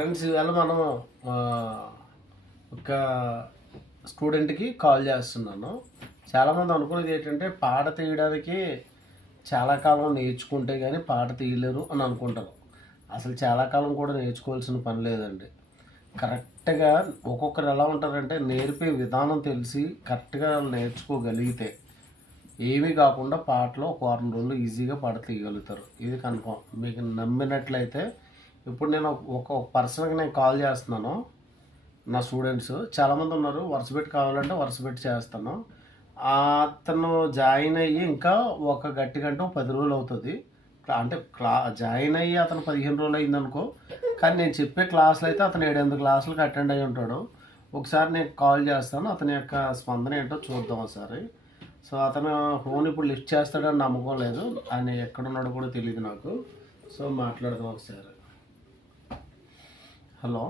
Friends, ఇవాళ మనం ఒక స్టూడెంట్కి కాల్ చేస్తున్నాను. చాలామంది అనుకునేది ఏంటంటే పాట తీయడానికి చాలా కాలం నేర్చుకుంటే కానీ పాట తీయలేరు అని అనుకుంటారు. అసలు చాలా కాలం కూడా నేర్చుకోవాల్సిన పని లేదండి. కరెక్ట్గా ఒక్కొక్కరు ఎలా ఉంటారంటే నేర్పే విధానం తెలిసి కరెక్ట్గా నేర్చుకోగలిగితే ఏమీ కాకుండా పాటలో ఒక వారం రోజులు ఈజీగా పాట తీయగలుగుతారు. ఇది కన్ఫామ్. మీకు నమ్మినట్లయితే ఇప్పుడు నేను ఒక పర్సన్కి నేను కాల్ చేస్తున్నాను. నా స్టూడెంట్స్ చాలామంది ఉన్నారు. వరుస పెట్టి కావాలంటే వరుస పెట్టి చేస్తాను. అతను జాయిన్ అయ్యి ఇంకా ఒక గట్టి గంట 10 రోజులు అవుతుంది. అంటే జాయిన్ అయ్యి అతను 15 రోజులు అయిందనుకో, కానీ నేను చెప్పే క్లాసులు అయితే అతను 7-8 క్లాసులకు అటెండ్ అయ్యి ఉంటాడు. ఒకసారి నేను కాల్ చేస్తాను, అతని యొక్క స్పందన ఏంటో చూద్దాం ఒకసారి. సో అతను ఫోన్ ఇప్పుడు లిఫ్ట్ చేస్తాడని నమ్మకం లేదు. ఆయన ఎక్కడున్నాడో కూడా తెలియదు నాకు. సో మాట్లాడదాం ఒకసారి. హలో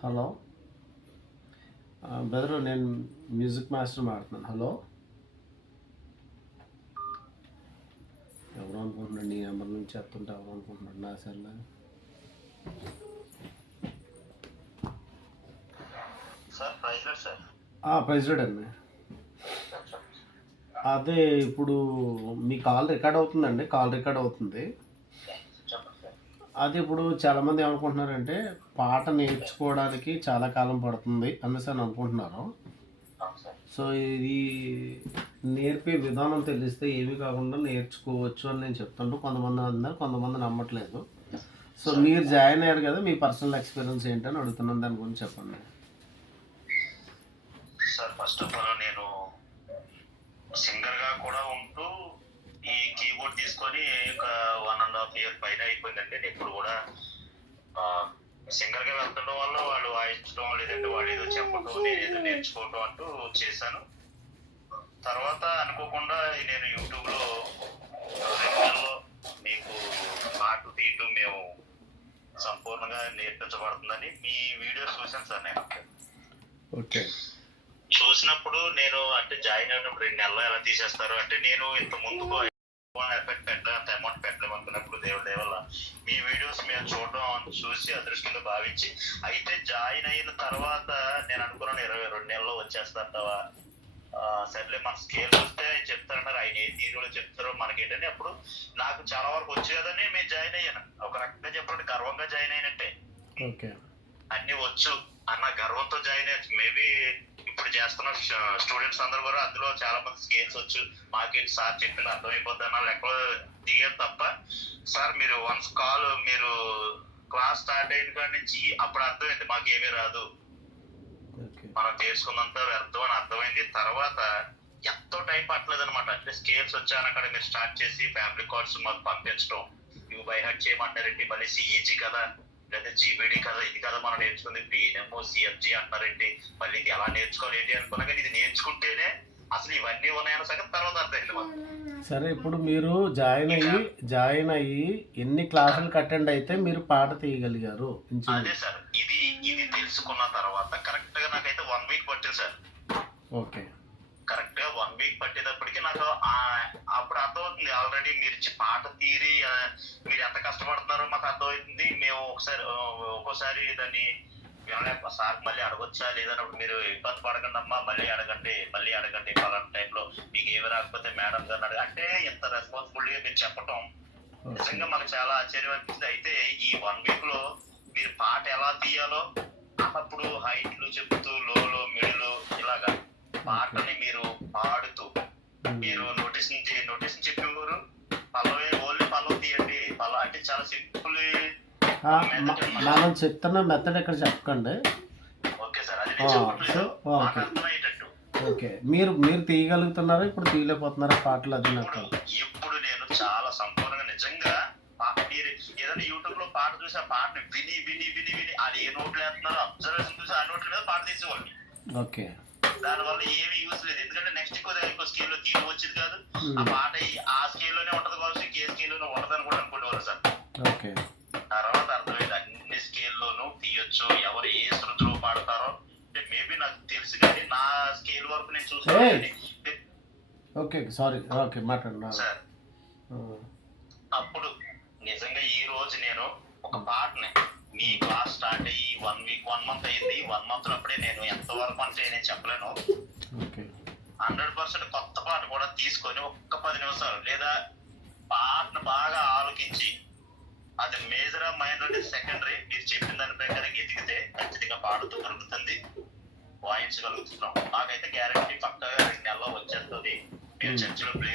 హలో బ్రదర్, నేను మ్యూజిక్ మాస్టర్ మాట్లాడుతున్నాను. హలో, ఎవరు అనుకుంటున్నాడు? నీ నెంబర్ నుంచి చెప్తుంటే ఎవరు అనుకుంటున్నాడు? నా సర్లే. ప్రెసిడెంట్ అండి. అదే ఇప్పుడు మీ కాల్ రికార్డ్ అవుతుందండి. కాల్ రికార్డ్ అవుతుంది. అది ఇప్పుడు చాలామంది ఏమనుకుంటున్నారంటే పాట నేర్చుకోవడానికి చాలా కాలం పడుతుంది అనేసి అని అనుకుంటున్నారు. సో ఇది నేర్పే విధానం తెలిస్తే ఏమీ కాకుండా నేర్చుకోవచ్చు అని నేను చెప్తుంటూ కొంతమంది అన్నారు, కొంతమంది నమ్మట్లేదు. సో మీరు జాయిన్ అయ్యారు కదా, మీ పర్సనల్ ఎక్స్పీరియన్స్ ఏంటని అడుగుతున్నాను. దాని గురించి చెప్పండి సార్. ఫస్ట్ ఆఫ్ ఆల్ నేను సింగర్గా కూడా ఉంటూ ఈ కీబోర్డ్ తీసుకొని ఒక 1.5 year పైన అయిపోయిందండి. నేను ఎప్పుడు కూడా సింగర్గా వెళ్తుండడం వల్ల వాళ్ళు వాయించడం, లేదంటే వాళ్ళు ఏదో చెప్పడం, నేను ఏదో నేర్చుకోవడం అంటూ చేశాను. తర్వాత అనుకోకుండా నేను యూట్యూబ్లో 2 నెలల్లో మీకు పాట తీయటం మేము సంపూర్ణంగా నేర్పించబడుతుందని మీ వీడియోస్ చూశాను సార్. నేను ఓకే చూసినప్పుడు నేను అంటే జాయిన్ అయినప్పుడు 2 నెలలు ఎలా తీసేస్తారు అంటే, నేను ఇంత ముందుకు ఎఫెక్ట్ పెట్టలేంత అమౌంట్ పెట్టలేమనుకున్నప్పుడు దేవుడి దేవల్ల మీ వీడియోస్ మేము చూడడం చూసి అదృష్టంగా భావించి, అయితే జాయిన్ అయిన తర్వాత నేను అనుకున్నాను 22 నెలల్లో వచ్చేస్తాంటావా, సర్లే మన స్కేల్ వస్తే చెప్తారన్నారు. ఆయన ఏ తీరులో చెప్తారో మనకేంటని అప్పుడు నాకు చాలా వరకు వచ్చు కదని మేము జాయిన్ అయ్యాను. ఒక రకంగా చెప్పండి గర్వంగా జాయిన్ అయినట్టే. అన్ని వచ్చు అన్న గర్వంతో జాయిన్ అయ్యచ్చు. మేబీ ఇప్పుడు చేస్తున్న స్టూడెంట్స్ అందరూ కూడా అందులో చాలా మంది స్కేల్స్ వచ్చు, మాకేంటి సార్ చెప్పిన అర్థమైపోద్ది అన్న లెక్కలో దిగారు తప్ప, సార్ మీరు వన్స్ కాల్ మీరు క్లాస్ స్టార్ట్ అయిన కాడి నుంచి అప్పుడు అర్థమైంది మాకేమీ రాదు, మనం చేసుకున్నంత వ్యర్థం అని అర్థమైంది. తర్వాత ఎంతో టైం పట్టలేదు అనమాట. అంటే స్కేల్స్ వచ్చాను అక్కడ మీరు స్టార్ట్ చేసి ఫ్యామిలీ కార్డ్స్ మాకు పంపించడం, ఇవి బై హార్ట్ చేయమంటారేంటి, మళ్ళీ సిఈజీ కదా లేదా జీబీడీ కదా, ఇది కదా మనం నేర్చుకుంది, పిఎన్ఎంఓ సిఎఫ్జీ అంటారేంటి, మళ్ళీ ఇది ఎలా నేర్చుకోవాలి ఏంటి అనుకున్నా, కానీ ఇది నేర్చుకుంటేనే అసలు ఇవన్నీ ఉన్నాయన్న సంగతి తర్వాత అర్థమైంది మాకు. సరే, ఇప్పుడు మీరు జాయిన్ అయ్యి ఎన్ని క్లాసులకు అటెండ్ అయితే మీరు పాట తీయగలిగారు? అదే సార్, ఇది తెలుసుకున్న తర్వాత కరెక్ట్ గా నాకైతే 1 week పట్టింది సార్. ఓకే, కరెక్ట్ గా 1 week పట్టేటప్పటికి నాకు అప్పుడు అర్థమవుతుంది. ఆల్రెడీ మీరు పాట తీరి మీరు ఎంత కష్టపడుతున్నారో మాకు అర్థమవుతుంది. మేము ఒక్కోసారి దాన్ని సార్ మళ్ళీ అడగొచ్చా లేదన్నప్పుడు మీరు ఇబ్బంది పడకండి అమ్మా, మళ్ళీ అడగండి పలానా టైంలో మీకు ఏమి రాకపోతే మేడం గారిని అడగ అంటే ఎంత రెస్పాన్సిబిలిటీగా మీరు చెప్పటం నిజంగా మాకు చాలా ఆశ్చర్యం అనిపిస్తుంది. అయితే ఈ 1 week లో మీరు పాట ఎలా తీయాలో అప్పుడు హైట్లు చెప్తూ లోలో మిడిలు ఇలాగా పాటని మీరు పాడుతూ మీరు నోటీస్ నుంచి చెప్పేవారు. ఓన్లీ పల్లవి తీయండి, అంటే చాలా సింపుల్. మనం చెప్తున్న మెథడ్ ఇక్కడ చెప్పకండి. ఓకే సార్, అది అర్థమయ్యేటట్టు. ఓకే, మీరు తీయగలుగుతున్నారా? ఇప్పుడు తీయలేకపోతున్నారా పాటలు? అది నాకు ఇప్పుడు నేను చాలా సంపూర్ణంగా నిజంగా మీరు ఏదైనా యూట్యూబ్ లో పాట చూసి ఆ పాటని విని విని విని విని అది ఏ నోట్లు వేస్తున్నారో అబ్జర్వేషన్ చూసి ఆ నోట్ల మీద పాట తీసేవాళ్ళు. ఓకే, దానివల్ల ఏమి యూజ్ లేదు. ఎందుకంటే నెక్స్ట్ ఇంకో స్కేల్ లో తీయడం వచ్చేది కాదు. ఆ పాట ఆ స్కేల్ లోనే ఉంటది కావచ్చు, ఏ స్కేల్ లోనే ఉండదని కూడా అనుకునేవారు సార్. ఓకే, తర్వాత అర్థమైంది అన్ని స్కేల్లోనూ తీయొచ్చు. ఎవరు ఏ శృతిలో పాడతారో మేబీ నాకు తెలుసు, కానీ నా స్కేల్ వరకు నేను చూసాను. ఓకే, సారీ, ఓకే మాట్లాడండి సార్. అప్పుడు నిజంగా ఈ రోజు నేను ఒక ఒక పాటని మీ క్లాస్ స్టార్ట్ అయ్యి 1 మంత్ అయింది. 1 మంత్ అప్పుడే నేను ఎంతవరకు అంటే నేను చెప్పలేను. ఓకే 100% కొత్త పాట కూడా తీసుకొని ఒక్క 10 నిమిషాలు లేదా పాటను బాగా ఆలోచించి అది మేజర్ మైనర్ అంటే సెకండరీ, మీరు చెప్పిన దాని ప్రకారం ఎదిగితే ఖచ్చితంగా పాడుతూ కలుగుతుంది, వాయించగలుగుతున్నాం. నాకైతే గ్యారంటీ పక్కగా 2 నెలల్లో వచ్చేస్తుంది. మీరు చర్చిలో ప్లే